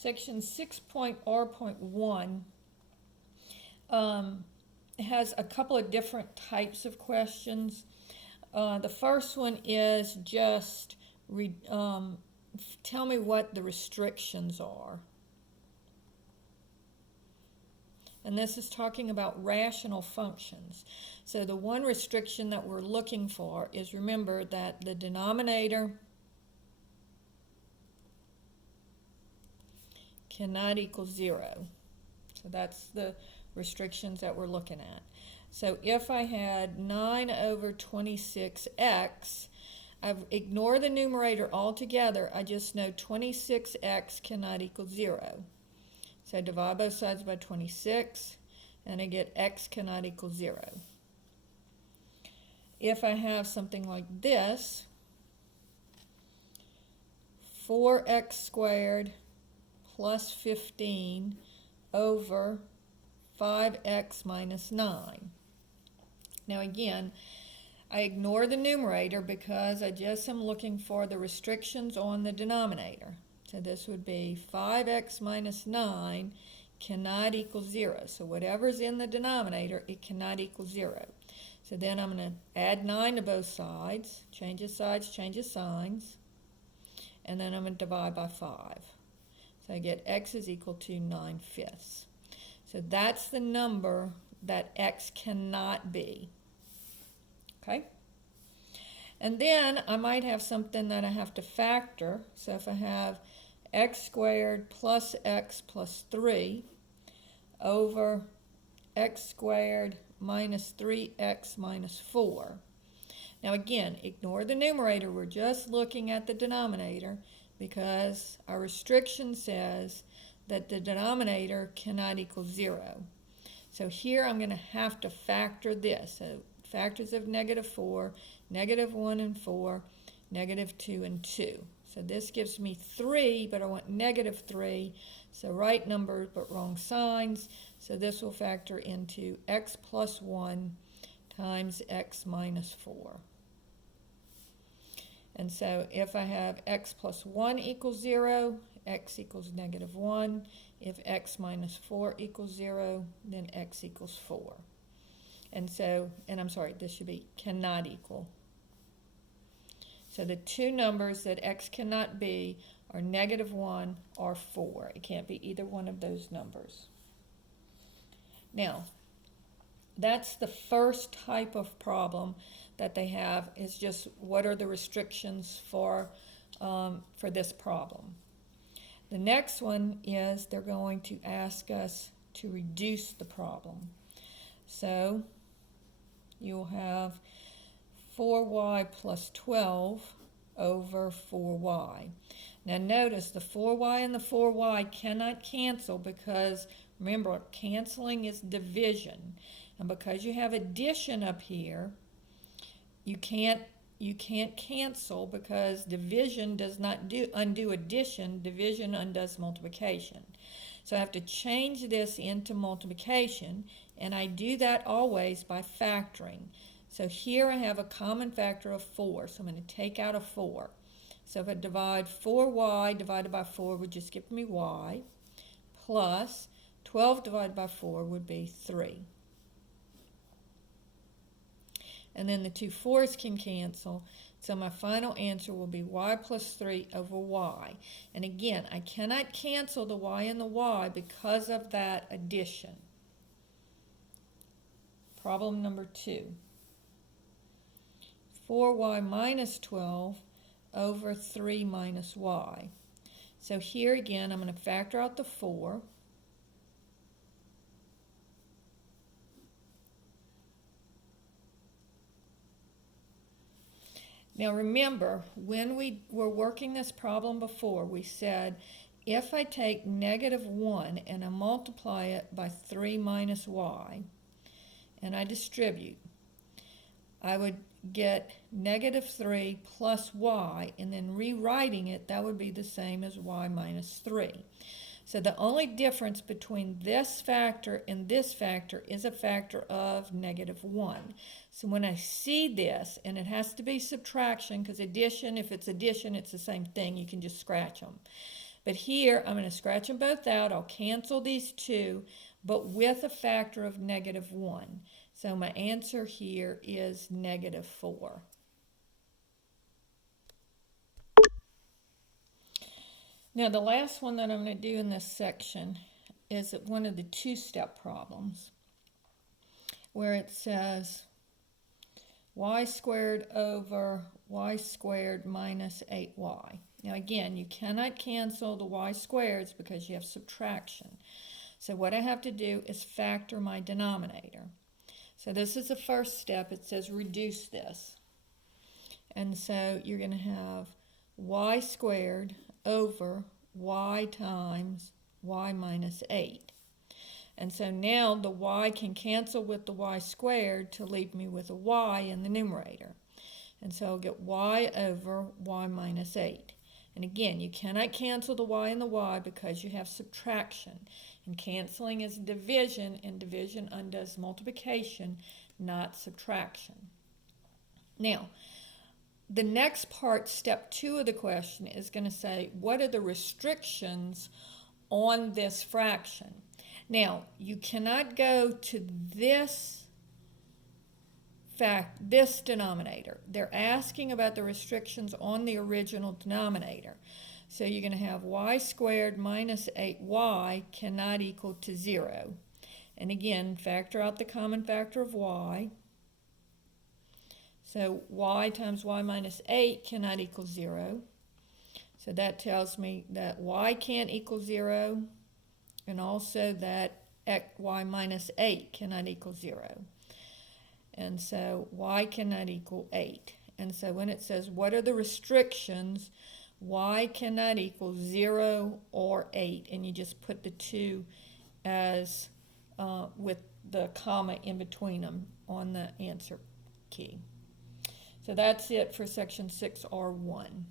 Section 6.R.1 has a couple of different types of questions. The first one is just tell me what the restrictions are. And this is talking about rational functions. So the one restriction that we're looking for is, remember that the denominator cannot equal 0. So that's the restrictions that we're looking at. So if I had 9 over 26x, I've ignored the numerator altogether. I just know 26x cannot equal 0. So I divide both sides by 26, and I get x cannot equal 0. If I have something like this, 4x squared plus 15 over 5x minus 9. Now again, I ignore the numerator because I just am looking for the restrictions on the denominator. So this would be 5x minus 9 cannot equal 0. So whatever's in the denominator, it cannot equal 0. So then I'm going to add 9 to both sides, changes sides, changes signs, and then I'm going to divide by 5. So I get x is equal to 9/5. So that's the number that x cannot be. Okay? And then I might have something that I have to factor. So if I have x squared plus x plus 3 over x squared minus 3x minus 4. Now again, ignore the numerator. We're just looking at the denominator because our restriction says that the denominator cannot equal 0. So here I'm going to have to factor this. So factors of -4, -1 and 4, -2 and 2. So this gives me 3, but I want -3. So right numbers but wrong signs. So this will factor into x plus 1 times x minus 4. And so if I have x plus 1 equals 0, x equals -1. If x minus 4 equals 0, then x equals 4. And so, and I'm sorry, this should be cannot equal. So the two numbers that x cannot be are -1 or 4. It can't be either one of those numbers. Now, that's the first type of problem that they have, is just what are the restrictions for this problem. The next one is they're going to ask us to reduce the problem. So you'll have 4y plus 12 over 4y. Now notice the 4y and the 4y cannot cancel because, remember, canceling is division. And because you have addition up here, you can't cancel because division does not undo addition. Division undoes multiplication. So I have to change this into multiplication, and I do that always by factoring. So here I have a common factor of 4, so I'm going to take out a 4. So if I divide 4y divided by 4 would just give me y, plus 12 divided by 4 would be 3. And then the two 4's can cancel, so my final answer will be y plus 3 over y. And again, I cannot cancel the y and the y because of that addition. Problem number 2. 4y minus 12 over 3 minus y. So here again, I'm going to factor out the 4. Now remember, when we were working this problem before, we said if I take -1 and I multiply it by 3 minus y, and I distribute, I would get -3 plus y, and then rewriting it, that would be the same as y minus 3. So the only difference between this factor and this factor is a factor of -1. So when I see this, and it has to be subtraction, because addition, if it's addition, it's the same thing. You can just scratch them. But here, I'm going to scratch them both out. I'll cancel these two, but with a factor of -1. So my answer here is -4. Now, the last one that I'm going to do in this section is one of the two-step problems where it says y squared over y squared minus 8y. Now again, you cannot cancel the y squareds because you have subtraction. So what I have to do is factor my denominator. So this is the first step. It says reduce this. And so you're going to have y squared over y times y minus 8. And so now the y can cancel with the y squared to leave me with a y in the numerator. And so I'll get y over y minus 8. And again, you cannot cancel the y and the y because you have subtraction. And canceling is division, and division undoes multiplication, not subtraction. Now, the next part, step 2 of the question, is going to say, what are the restrictions on this fraction? Now, you cannot go to this denominator. They're asking about the restrictions on the original denominator. So you're going to have y squared minus 8y cannot equal to 0. And again, factor out the common factor of y. So y times y minus 8 cannot equal 0. So that tells me that y can't equal 0, and also that y minus 8 cannot equal 0. And so y cannot equal 8. And so when it says what are the restrictions, y cannot equal 0 or 8. And you just put the 2 as with the comma in between them on the answer key. So that's it for section 6R1.